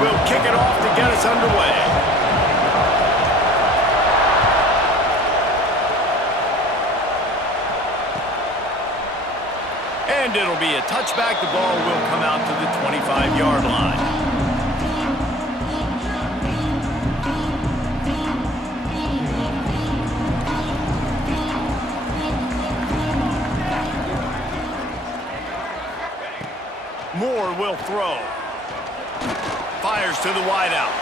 will kick it off to get us underway. And it'll be a touchback. The ball will come out to the 25-yard line. Moore will throw. Fires to the wideout.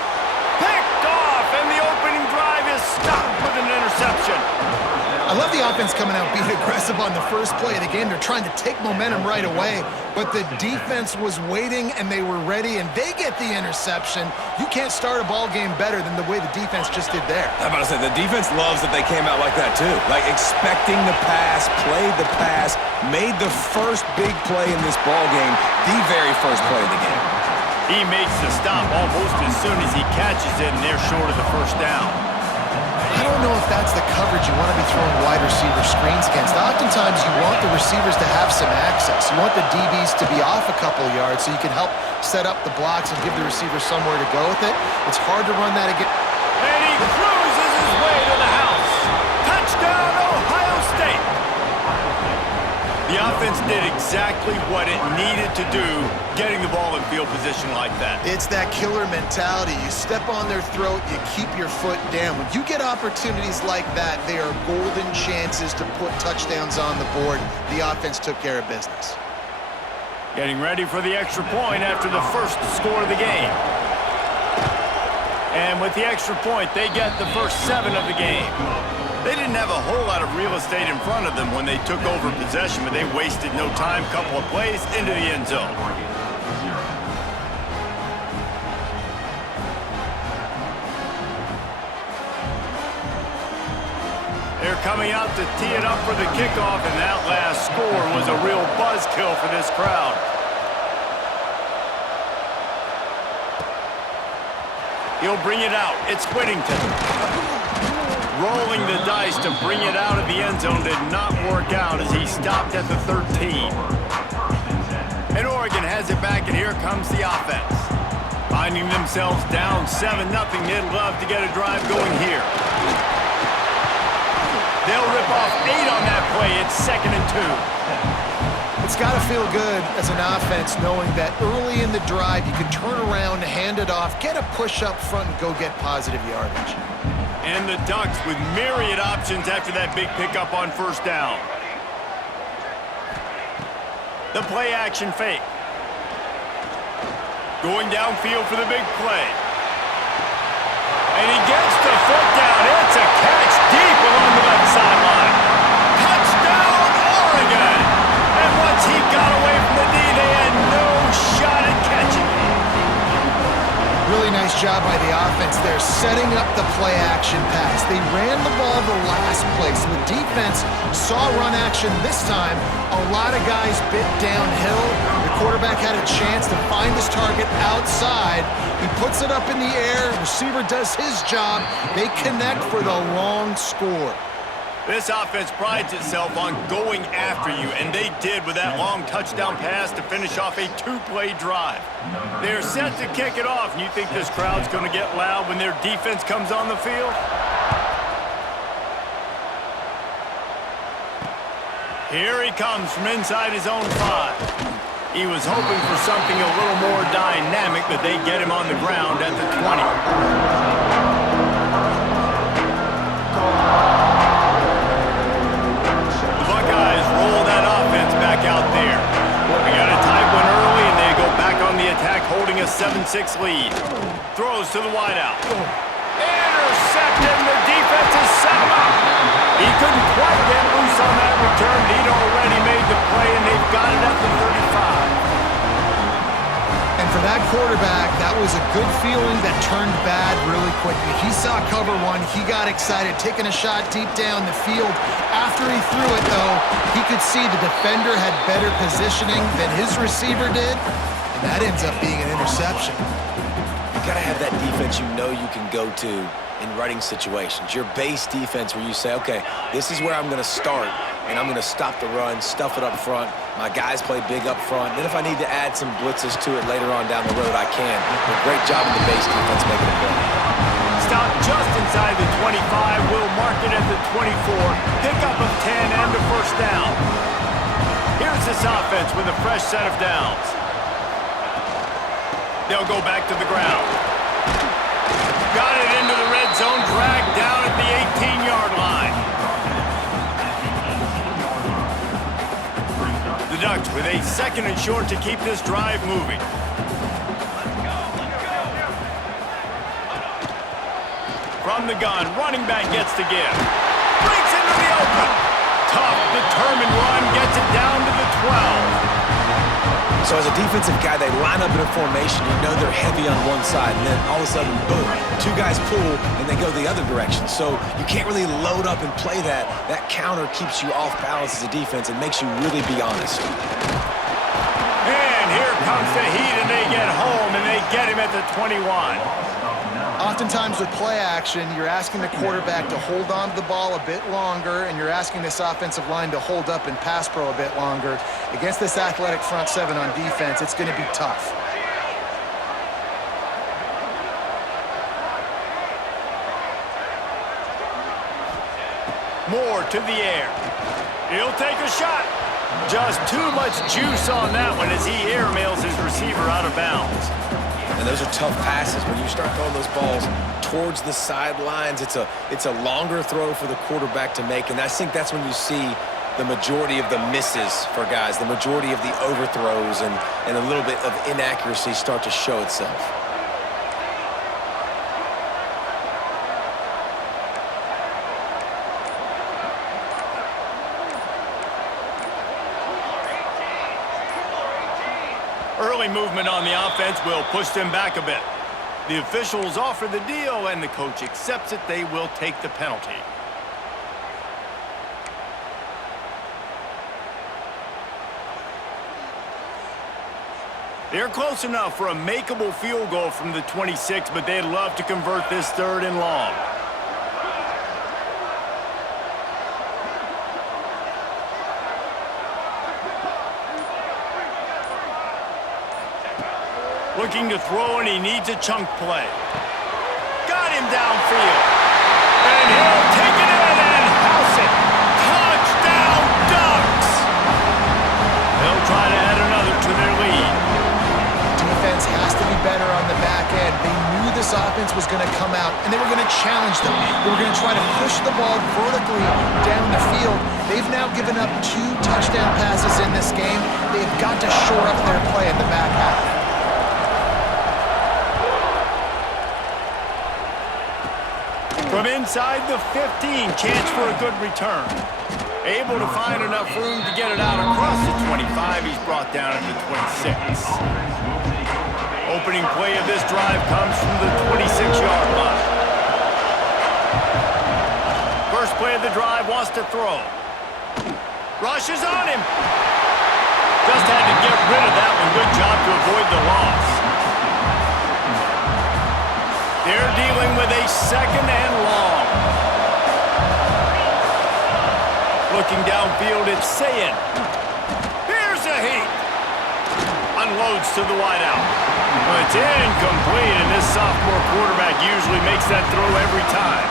Picked off, and the opening drive is stopped with an interception. I love the offense coming out being aggressive on the first play of the game. They're trying to take momentum right away, but the defense was waiting, and they were ready, and they get the interception. You can't start a ball game better than the way the defense just did there. I'm about to say, the defense loves that they came out like that, too. Like, expecting the pass, played the pass, made the first big play in this ball game, the very first play of the game. He makes the stop almost as soon as he catches it, and they're short of the first down. I don't know if that's the coverage you want to be throwing wide receiver screens against. Oftentimes, you want the receivers to have some access. You want the DBs to be off a couple yards so you can help set up the blocks and give the receiver somewhere to go with it. It's hard to run that again. And he cruises his way to the house. Touchdown, Ohio State. The offense did exactly what it needed to do, getting the ball in field position like that. It's that killer mentality. You step on their throat, you keep your foot down. When you get opportunities like that, they are golden chances to put touchdowns on the board. The offense took care of business. Getting ready for the extra point after the first score of the game. And with the extra point, they get the first 7 of the game. They didn't have a whole lot of real estate in front of them when they took over possession, but they wasted no time. Couple of plays into the end zone. They're coming out to tee it up for the kickoff, and that last score was a real buzzkill for this crowd. He'll bring it out. It's Whittington. Rolling the dice to bring it out of the end zone did not work out as he stopped at the 13. And Oregon has it back, and here comes the offense. Finding themselves down 7-0, they'd love to get a drive going here. They'll rip off 8 on that play. It's 2nd and 2. It's got to feel good as an offense knowing that early in the drive you can turn around, hand it off, get a push up front, and go get positive yardage. And the Ducks with myriad options after that big pickup on first down. The play action fake. Going downfield for the big play. And he gets the foot down. It's a catch deep along the left sideline. Touchdown, Oregon! And once he got away from the D, they had no shot at catching him. Really nice job by the offense there, setting up the play-action pass. They ran the ball the last play, so the defense saw run action this time. A lot of guys bit downhill. The quarterback had a chance to find his target outside. He puts it up in the air. The receiver does his job. They connect for the long score. This offense prides itself on going after you, and they did with that long touchdown pass to finish off a 2-play drive. They're set to kick it off, and you think this crowd's going to get loud when their defense comes on the field? Here he comes from inside his own 5. He was hoping for something a little more dynamic, but they get him on the ground at the 20. Roll that offense back out there. We got a tight one early, and they go back on the attack, holding a 7-6 lead. Throws to the wideout. Intercepted, and the defense has set him up. He couldn't quite get loose on that return. He'd already made the play, and they've got it at the 35. And for that quarterback, that was a good feeling that turned bad really quickly. He saw cover 1. He got excited, taking a shot deep down the field. After he threw it, though, he could see the defender had better positioning than his receiver did, and that ends up being an interception. You got to have that defense you know you can go to in running situations. Your base defense where you say, okay, this is where I'm going to start. and I'm going to stop the run, stuff it up front. My guys play big up front. Then if I need to add some blitzes to it later on down the road, I can. But great job in the base defense making a play. Stop just inside the 25. We'll mark it at the 24. Pickup of 10 and a first down. Here's this offense with a fresh set of downs. They'll go back to the ground. Got it into the red zone, dragged down at the 18-yard line. The Ducks with a second and short to keep this drive moving. From the gun, running back gets the give. Breaks into the open. Tough, determined run, gets it down to the 12. So as a defensive guy, they line up in a formation. You know they're heavy on one side, and then all of a sudden, boom, two guys pull, and they go the other direction. So you can't really load up and play that. That counter keeps you off balance as a defense and makes you really be honest. And here comes the heat, and they get home, and they get him at the 21. Oftentimes with play action, you're asking the quarterback to hold on to the ball a bit longer, and you're asking this offensive line to hold up in pass pro a bit longer. Against this athletic front seven on defense, it's going to be tough. Moore to the air. He'll take a shot. Just too much juice on that one as he airmails his receiver out of bounds. And those are tough passes. When you start throwing those balls towards the sidelines, it's a longer throw for the quarterback to make. And I think that's when you see the majority of the misses for guys, the majority of the overthrows and a little bit of inaccuracy start to show itself. Early movement on the offense will push them back a bit. The officials offer the deal, and the coach accepts it. They will take the penalty. They're close enough for a makeable field goal from the 26, but they'd love to convert this third and long. Looking to throw, and he needs a chunk play. Got him downfield. And he'll take it in and house it. Touchdown, Ducks! They'll try to add another to their lead. Defense has to be better on the back end. They knew this offense was going to come out, and they were going to challenge them. They were going to try to push the ball vertically down the field. They've now given up 2 touchdown passes in this game. They've got to shore up their play in the back half. From inside the 15, chance for a good return. Able to find enough room to get it out across the 25. He's brought down at the 26. Opening play of this drive comes from the 26-yard line. First play of the drive, wants to throw. Rushes on him. Just had to get rid of that one. Good job to avoid the loss. They're dealing with a second and long. Looking downfield, it's Sayin. Here's a heat. Unloads to the wideout. Well, it's incomplete, and this sophomore quarterback usually makes that throw every time.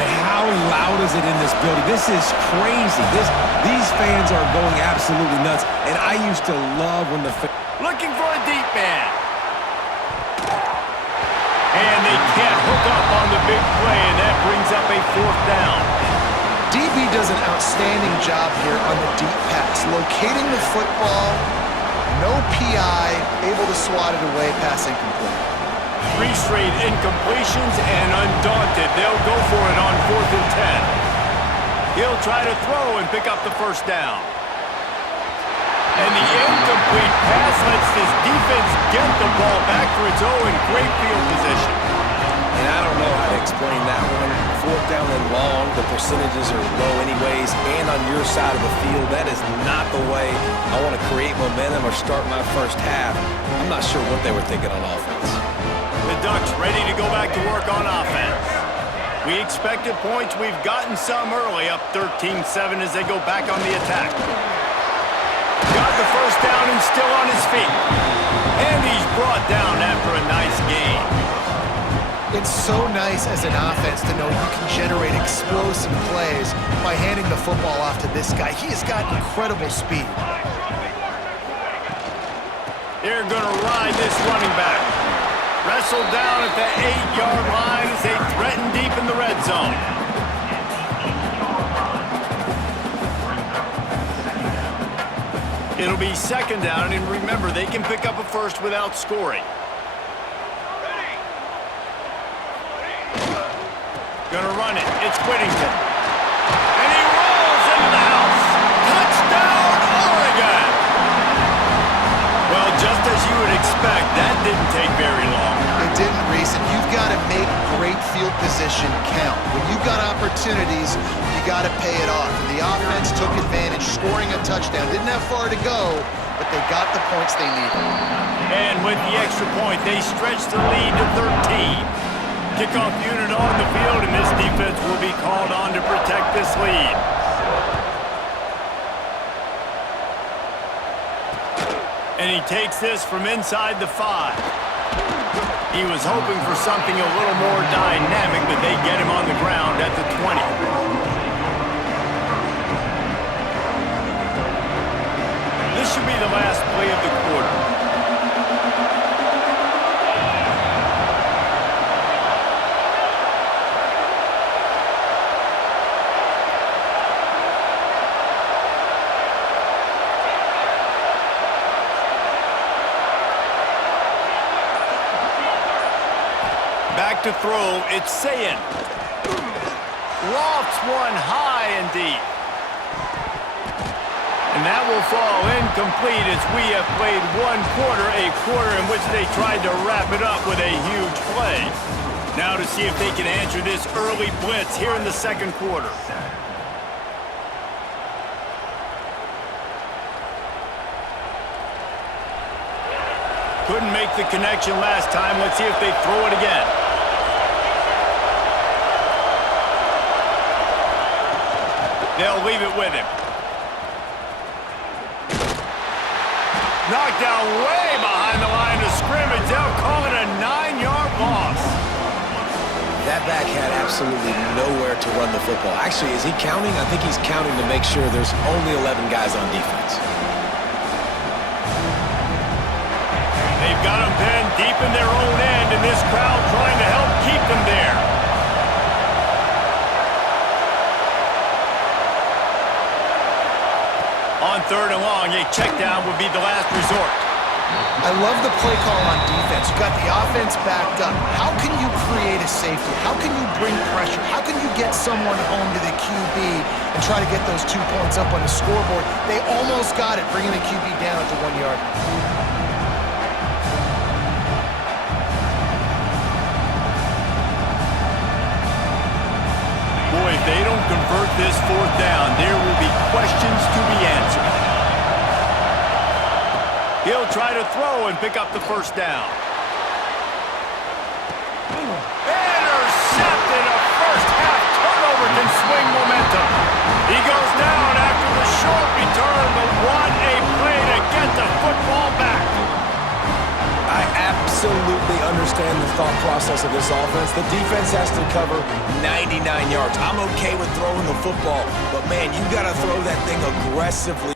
And how loud is it in this building? This is crazy. These fans are going absolutely nuts. And I used to love when the Looking for a deep man. And they can't hook up on the big play, and that brings up a fourth down. DB does an outstanding job here on the deep pass, locating the football, no PI, able to swat it away, pass incomplete. 3 straight incompletions, and undaunted, they'll go for it on 4th and 10. He'll try to throw and pick up the first down. And the incomplete pass lets this defense get the ball back for its own in great field position. And I don't know how to explain that one. 4th down and long, the percentages are low anyways, and on your side of the field, that is not the way I want to create momentum or start my first half. I'm not sure what they were thinking on offense. The Ducks ready to go back to work on offense. We expected points. We've gotten some early, up 13-7 as they go back on the attack. Got the first down and still on his feet. And he's brought down after a nice gain. It's so nice as an offense to know you can generate explosive plays by handing the football off to this guy. He has got incredible speed. They're going to ride this running back. Wrestled down at the 8-yard line as they threaten deep in the red zone. It'll be second down, and remember, they can pick up a first without scoring. Gonna run it. It's Whittington. And he rolls into the house. Touchdown, Oregon! Well, just as you would expect, that didn't take very long. It didn't, Reese, and you've got to make great field position count. When you've got opportunities, you got to pay it off. And the offense took advantage, scoring a touchdown. Didn't have far to go, but they got the points they needed. And with the extra point, they stretched the lead to 13. Kickoff unit on the field, and this defense will be called on to protect this lead. And he takes this from inside the 5. He was hoping for something a little more dynamic, but they get him on the ground at the 20. This should be the last play of the quarter. Back to throw, it's Sayin. Lofts one high and deep. And that will fall incomplete as we have played one quarter, a quarter in which they tried to wrap it up with a huge play. Now to see if they can answer this early blitz here in the second quarter. Couldn't make the connection last time. Let's see if they throw it again. They'll leave it with him. Knocked down way behind the line of scrimmage. They'll call it a 9-yard loss. That back had absolutely nowhere to run the football. Actually, is he counting? I think he's counting to make sure there's only 11 guys on defense. They've got them pinned deep in their own end, and this crowd trying to help keep them there. On third and long, a check down would be the last resort. I love the play call on defense. You got the offense backed up. How can you create a safety? How can you bring pressure? How can you get someone home to the QB and try to get those 2 points up on the scoreboard? They almost got it, bringing the QB down at the 1-yard line. Boy, if they don't convert this fourth down, there will be questions to be answered. He'll try to throw and pick up the first down. Intercepted. A first-half turnover can swing momentum. He goes down after the short return, but what a play to get the football back. I absolutely understand the thought process of this offense. The defense has to cover 99 yards. I'm okay with throwing the football, but man, you got to throw that thing aggressively.